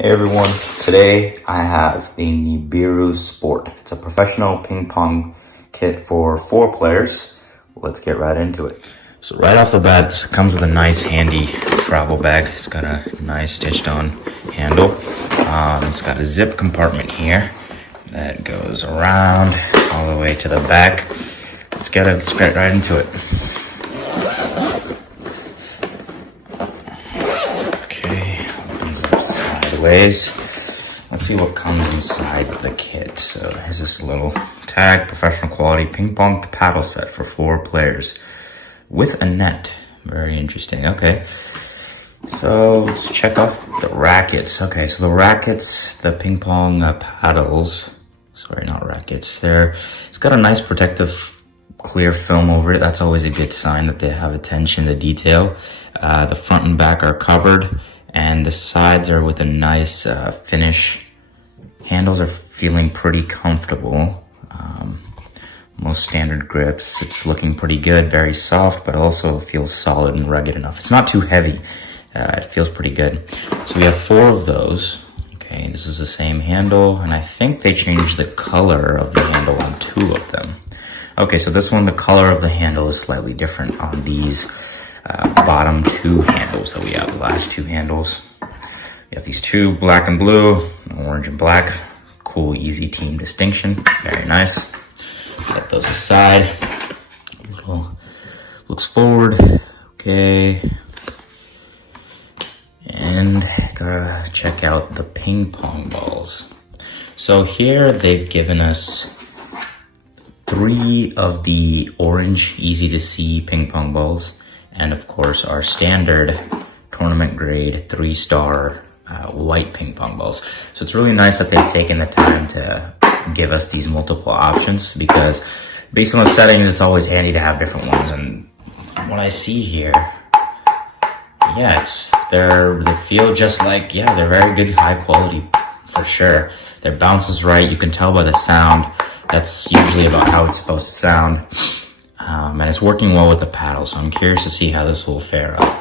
Hey everyone, today I have the Nbiru Sport. It's a professional ping pong kit for 4 players. Let's get right into it. So right off the bat, it comes with a nice handy travel bag. It's got a nice stitched on handle. It's got a zip compartment here that goes around all the way to the back. Let's get right into it. Okay, opens up sideways. Let's see what comes inside the kit. So here's this little tag, professional quality ping pong paddle set for 4 players with a net. Very interesting. Okay, so let's check off the rackets. Okay, so the rackets, the ping pong paddles, sorry, not rackets, it's got a nice protective clear film over it. That's always a good sign that they have attention to detail. The front and back are covered, and the sides are with a nice finish. Handles are feeling pretty comfortable. Most standard grips. It's looking pretty good, very soft, but also feels solid and rugged enough. It's not too heavy. It feels pretty good. So we have 4 of those. Okay, this is the same handle, and I think they changed the color of the handle on 2 of them. Okay, so this one, the color of the handle is slightly different on these bottom 2 handles that we have, the last 2 handles. We have these 2, black and blue, orange and black. Cool, easy team distinction. Very nice. Set those aside. Looks forward. Okay. And gotta check out the ping pong balls. So here they've given us 3 of the orange, easy to see ping pong balls, and of course our standard tournament grade 3-star white ping pong balls. So it's really nice that they've taken the time to give us these multiple options, because based on the settings, it's always handy to have different ones. And what I see here, yeah, they feel just like, yeah, they're very good, high quality for sure. Their bounce is right. You can tell by the sound. That's usually about how it's supposed to sound. And it's working well with the paddle, so I'm curious to see how this will fare up.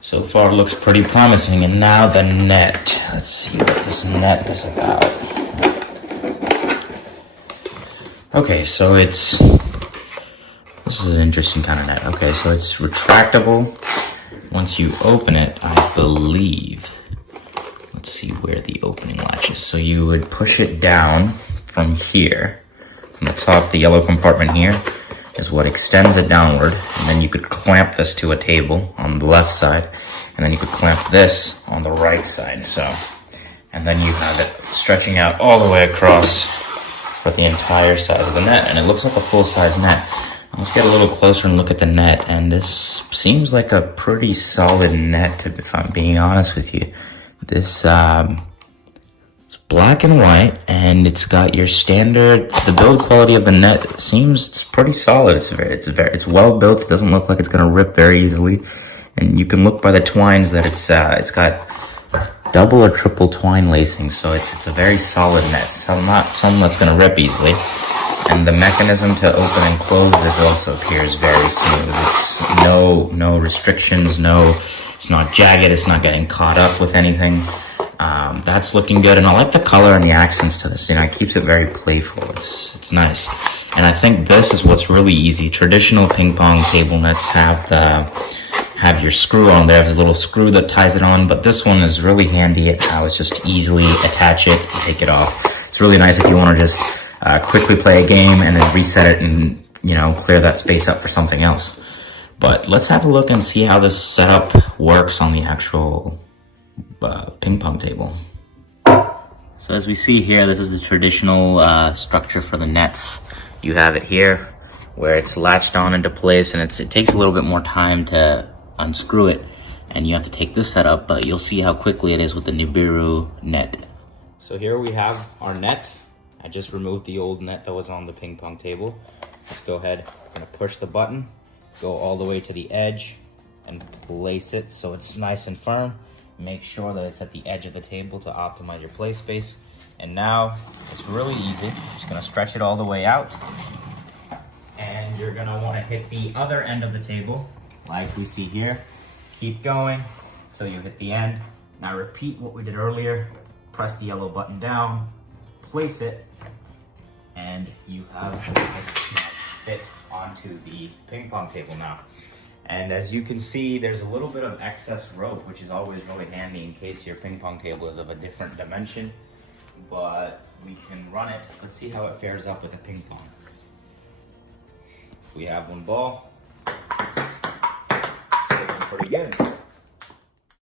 So far it looks pretty promising. And now the net. Let's see what this net is about. Okay, so this is an interesting kind of net. Okay, so it's retractable. Once you open it, I believe, let's see where the opening latch is. So you would push it down from here, from the top, the yellow compartment here is what extends it downward, and then you could clamp this to a table on the left side, and then you could clamp this on the right side. So, and then you have it stretching out all the way across for the entire size of the net, and it looks like a full-size net. Let's get a little closer and look at the net, and this seems like a pretty solid net, if I'm being honest with you. This it's black and white, and it's got your standard. The build quality of the net seems it's pretty solid. It's well built. It doesn't look like it's gonna rip very easily, and you can look by the twines that it's got double or triple twine lacing, so it's a very solid net. So not something that's gonna rip easily. And the mechanism to open and close this also appears very smooth. It's no restrictions, it's not jagged, it's not getting caught up with anything. That's looking good, and I like the color and the accents to this. You know, it keeps it very playful. It's nice. And I think this is what's really easy. Traditional ping pong table nets have your screw on there. There's a little screw that ties it on, but this one is really handy at how it's just easily attach it and take it off. It's really nice if you want to just quickly play a game and then reset it and, you know, clear that space up for something else. But let's have a look and see how this setup works on the actual ping pong table. So as we see here, this is the traditional structure for the nets. You have it here where it's latched on into place, and it takes a little bit more time to unscrew it, and you have to take this setup, but you'll see how quickly it is with the Nbiru net. So here we have our net. I just removed the old net that was on the ping pong table. Let's go ahead, I'm gonna push the button, go all the way to the edge, and place it so it's nice and firm. Make sure that it's at the edge of the table to optimize your play space. And now it's really easy. Just gonna stretch it all the way out, and you're gonna wanna hit the other end of the table like we see here. Keep going till you hit the end. Now repeat what we did earlier. Press the yellow button down, place it, and you have this now fit onto the ping pong table now. And as you can see, there's a little bit of excess rope, which is always really handy in case your ping pong table is of a different dimension. But we can run it. Let's see how it fares up with a ping pong. We have one ball. It's looking pretty good.